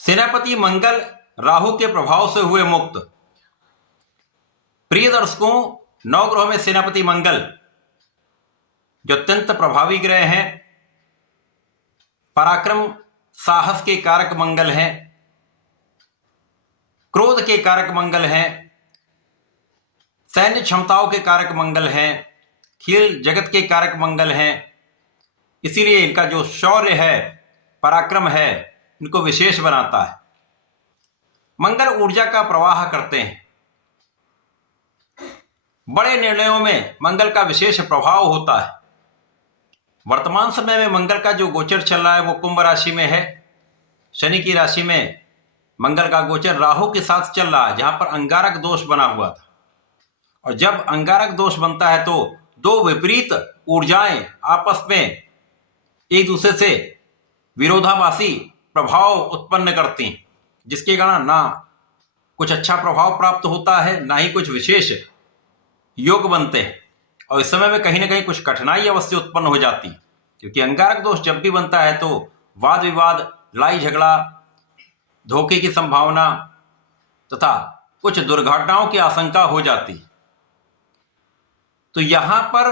सेनापति मंगल राहु के प्रभाव से हुए मुक्त। प्रिय दर्शकों, नवग्रहों में सेनापति मंगल जो अत्यंत प्रभावी ग्रह हैं, पराक्रम साहस के कारक मंगल हैं, क्रोध के कारक मंगल हैं, सैन्य क्षमताओं के कारक मंगल हैं, खेल जगत के कारक मंगल हैं। इसीलिए इनका जो शौर्य है, पराक्रम है, इनको विशेष बनाता है। मंगल ऊर्जा का प्रवाह करते हैं। बड़े निर्णयों में मंगल का विशेष प्रभाव होता है। वर्तमान समय में मंगल का जो गोचर चल रहा है वो कुंभ राशि में है। शनि की राशि में मंगल का गोचर राहु के साथ चल रहा है, जहां पर अंगारक दोष बना हुआ था। और जब अंगारक दोष बनता है तो दो विपरीत ऊर्जाएं आपस में एक दूसरे से विरोधाभासी प्रभाव उत्पन्न करती हैं, जिसके कारण ना कुछ अच्छा प्रभाव प्राप्त होता है, ना ही कुछ विशेष योग बनते हैं। और इस समय में कहीं ना कहीं कुछ कठिनाई अवश्य उत्पन्न हो जाती है, क्योंकि अंगारक दोष जब भी बनता है तो वाद विवाद, लड़ाई झगड़ा, धोखे की संभावना तथा कुछ दुर्घटनाओं की आशंका हो जाती है। तो यहां पर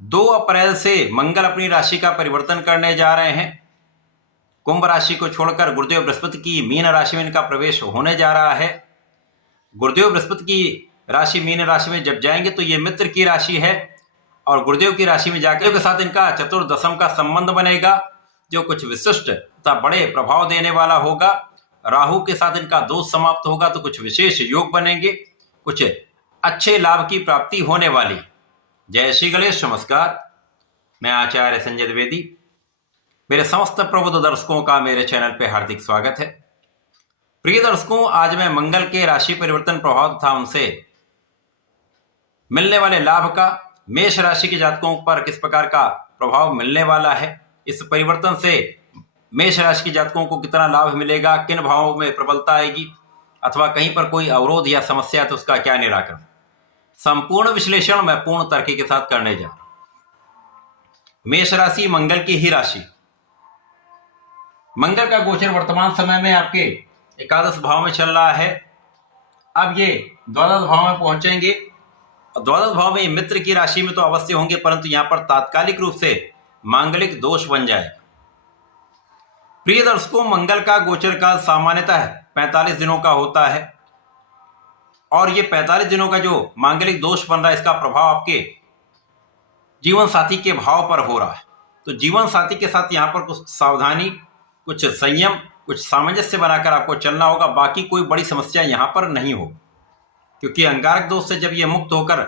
2 अप्रैल से मंगल अपनी राशि का परिवर्तन करने जा रहे हैं। कुंभ राशि को छोड़कर गुरुदेव बृहस्पति की मीन राशि में इनका प्रवेश होने जा रहा है। गुरुदेव बृहस्पति की राशि मीन राशि में जब जाएंगे तो ये मित्र की राशि है, और गुरुदेव की राशि में जाकर के साथ इनका चतुर्दशम का संबंध बनेगा, जो कुछ विशिष्ट तथा बड़े प्रभाव देने वाला होगा। राहु के साथ इनका दोष समाप्त होगा तो कुछ विशेष योग बनेंगे, कुछ अच्छे लाभ की प्राप्ति होने वाली। जय श्री गणेश। नमस्कार, मैं आचार्य संजय द्विवेदी। मेरे समस्त प्रबुद्ध दर्शकों का मेरे चैनल पे हार्दिक स्वागत है। प्रिय दर्शकों, आज मैं मंगल के राशि परिवर्तन प्रभाव तथा उनसे मिलने वाले लाभ का मेष राशि के जातकों पर किस प्रकार का प्रभाव मिलने वाला है, इस परिवर्तन से मेष राशि के जातकों को कितना लाभ मिलेगा, किन भावों में प्रबलता आएगी, अथवा कहीं पर कोई अवरोध या समस्या है तो उसका क्या निराकरण, संपूर्ण विश्लेषण मैं पूर्ण तर्क के साथ करने जा रहा हूं। मेष राशि मंगल की ही राशि। मंगल का गोचर वर्तमान समय में आपके एकादश भाव में चल रहा है। अब ये द्वादश भाव में पहुंचेंगे। द्वादश भाव में मित्र की राशि में तो अवश्य होंगे, परंतु यहां पर तात्कालिक रूप से मांगलिक दोष बन जाएगा। प्रिय दर्शकों, मंगल का गोचर काल सामान्यतः 45 दिनों का होता है, और ये 45 दिनों का जो मांगलिक दोष बन रहा है, इसका प्रभाव आपके जीवन साथी के भाव पर हो रहा है। तो जीवन साथी के साथ यहाँ पर कुछ सावधानी, कुछ संयम, कुछ सामंजस्य बनाकर आपको चलना होगा। बाकी कोई बड़ी समस्या यहाँ पर नहीं हो, क्योंकि अंगारक दोष से जब ये मुक्त होकर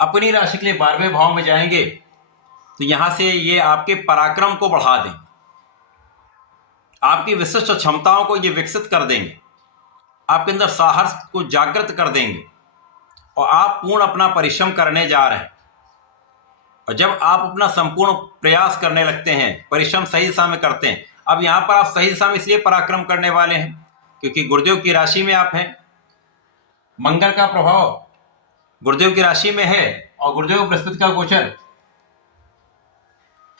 अपनी राशि के लिए 12वें भाव में जाएंगे तो यहां से ये आपके पराक्रम को बढ़ा देंगे, आपकी विशिष्ट क्षमताओं को ये विकसित कर देंगे, आपके अंदर साहस को जागृत कर देंगे, और आप पूर्ण अपना परिश्रम करने जा रहे हैं। और जब आप अपना संपूर्ण प्रयास करने लगते हैं, परिश्रम सही दिशा में करते हैं, अब यहां पर आप सही दिशा में इसलिए पराक्रम करने वाले हैं क्योंकि गुरुदेव की राशि में आप हैं। मंगल का प्रभाव गुरुदेव की राशि में है, और गुरुदेव बृहस्पति का गोचर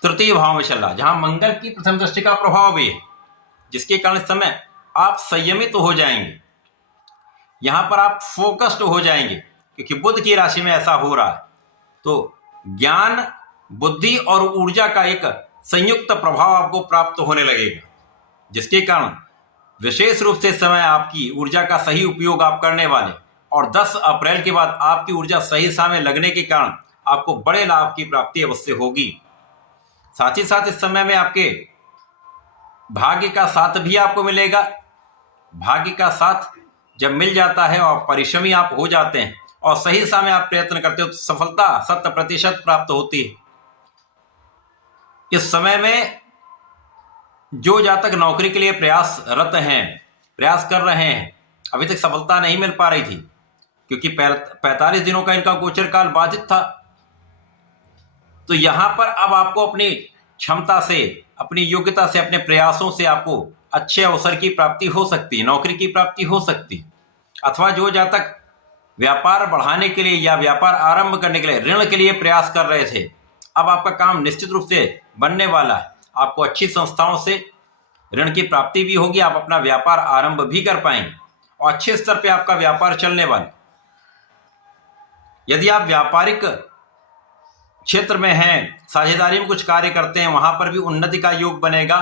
तृतीय भाव में चल रहा है, जहां मंगल की प्रथम दृष्टि का प्रभाव भी है, जिसके कारण इस समय आप संयमित हो जाएंगे। यहां पर आप फोकस्ड हो जाएंगे, क्योंकि बुध की राशि में ऐसा हो रहा है। तो ज्ञान, बुद्धि और ऊर्जा का एक संयुक्त प्रभाव आपको प्राप्त होने लगेगा, जिसके कारण विशेष रूप से समय आपकी ऊर्जा का सही उपयोग आप करने वाले, और 10 अप्रैल के बाद आपकी ऊर्जा सही दिशा में लगने के कारण आपको बड़े लाभ की प्राप्ति अवश्य होगी। साथ ही साथ इस समय में आपके भाग्य का साथ भी आपको मिलेगा। भाग्य का साथ जब मिल जाता है और परिश्रमी आप हो जाते हैं और सही दिशा में आप प्रयत्न करते हो तो सफलता 100% प्राप्त होती है। इस समय में जो जातक नौकरी के लिए प्रयासरत हैं, प्रयास कर रहे हैं, अभी तक सफलता नहीं मिल पा रही थी, क्योंकि 45 दिनों का इनका गोचर काल बाधित था। तो यहां पर अब आपको अपनी क्षमता से, अपनी योग्यता से, अपने प्रयासों से आपको अच्छे अवसर की प्राप्ति हो सकती है, नौकरी की प्राप्ति हो सकती है। अथवा जो जातक व्यापार बढ़ाने के लिए या व्यापार आरंभ करने के लिए ऋण के लिए प्रयास कर रहे थे, अब आपका काम निश्चित रूप से बनने वाला है। आपको अच्छी संस्थाओं से ऋण की प्राप्ति भी होगी, आप अपना व्यापार आरंभ भी कर पाएंगे और अच्छे स्तर पे आपका व्यापार चलने वाला। यदि आप व्यापारिक क्षेत्र में हैं, साझेदारी में कुछ कार्य करते हैं, वहां पर भी उन्नति का योग बनेगा,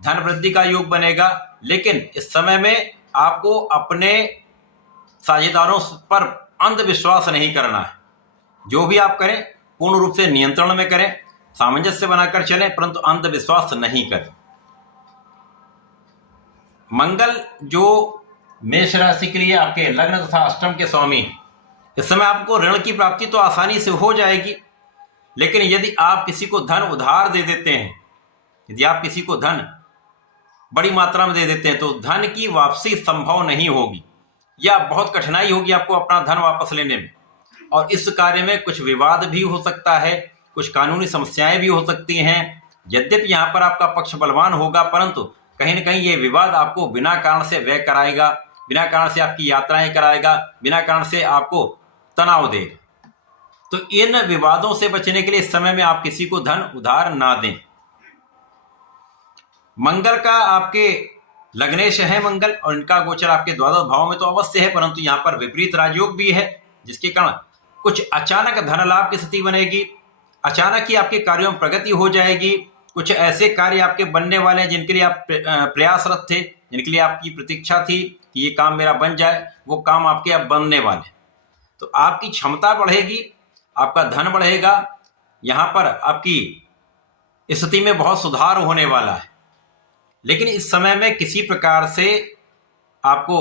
धन वृद्धि का योग बनेगा। लेकिन इस समय में आपको अपने साझेदारों पर अंधविश्वास नहीं करना है। जो भी आप करें पूर्ण रूप से नियंत्रण में करें, सामंजस्य बनाकर चलें, परंतु अंधविश्वास नहीं करें। मंगल जो मेष राशि के लिए आपके लग्न तथा अष्टम के स्वामी, इस समय आपको ऋण की प्राप्ति तो आसानी से हो जाएगी। लेकिन यदि आप किसी को धन उधार दे देते हैं, यदि आप किसी को धन बड़ी मात्रा में दे देते हैं, तो धन की वापसी संभव नहीं होगी या बहुत कठिनाई होगी आपको अपना धन वापस लेने में। और इस कार्य में कुछ विवाद भी हो सकता है, कुछ कानूनी समस्याएं भी हो सकती हैं। यद्यपि यहाँ पर आपका पक्ष बलवान होगा, परंतु कहीं न कहीं ये विवाद आपको बिना कारण से व्यय कराएगा, बिना कारण से आपकी यात्राएं कराएगा, बिना कारण से आपको तनाव देगा। तो इन विवादों से बचने के लिए इस समय में आप किसी को धन उधार ना दें। मंगल का आपके लग्नेश है मंगल, और इनका गोचर आपके द्वादश भाव में तो अवश्य है, परंतु यहाँ पर विपरीत राजयोग भी है, जिसके कारण कुछ अचानक धन लाभ की स्थिति बनेगी। अचानक ही आपके कार्यों में प्रगति हो जाएगी। कुछ ऐसे कार्य आपके बनने वाले हैं जिनके लिए आप प्रयासरत थे, जिनके लिए आपकी प्रतीक्षा थी कि ये काम मेरा बन जाए, वो काम आपके अब बनने वाले। तो आपकी क्षमता बढ़ेगी, आपका धन बढ़ेगा, यहाँ पर आपकी स्थिति में बहुत सुधार होने वाला है। लेकिन इस समय में किसी प्रकार से आपको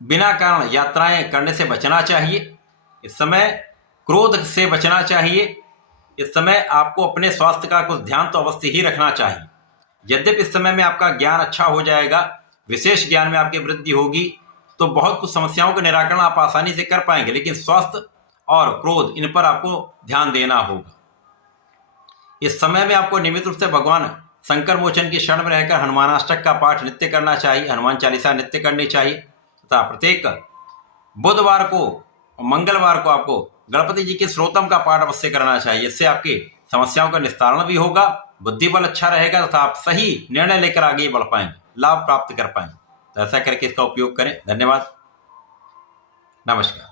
बिना कारण यात्राएं करने से बचना चाहिए। इस समय क्रोध से बचना चाहिए। इस समय आपको अपने स्वास्थ्य का कुछ ध्यान तो अवश्य ही रखना चाहिए। यद्यपि इस समय में आपका ज्ञान अच्छा हो जाएगा, विशेष ज्ञान में आपकी वृद्धि होगी, तो बहुत कुछ समस्याओं का निराकरण आप आसानी से कर पाएंगे। लेकिन स्वास्थ्य और क्रोध, इन पर आपको ध्यान देना होगा। इस समय में आपको नियमित रूप से भगवान शंकर मोचन की शरण में रहकर हनुमानाष्टक का पाठ नित्य करना चाहिए, हनुमान चालीसा नित्य करनी चाहिए तथा प्रत्येक बुधवार को, मंगलवार को आपको गणपति जी के स्तोत्रम का पाठ अवश्य करना चाहिए। इससे आपकी समस्याओं का निस्तारण भी होगा, बुद्धि बल अच्छा रहेगा तथा आप सही निर्णय लेकर आगे बढ़ पाएंगे, लाभ प्राप्त कर पाएंगे। तो ऐसा करके इसका उपयोग करें। धन्यवाद, नमस्कार।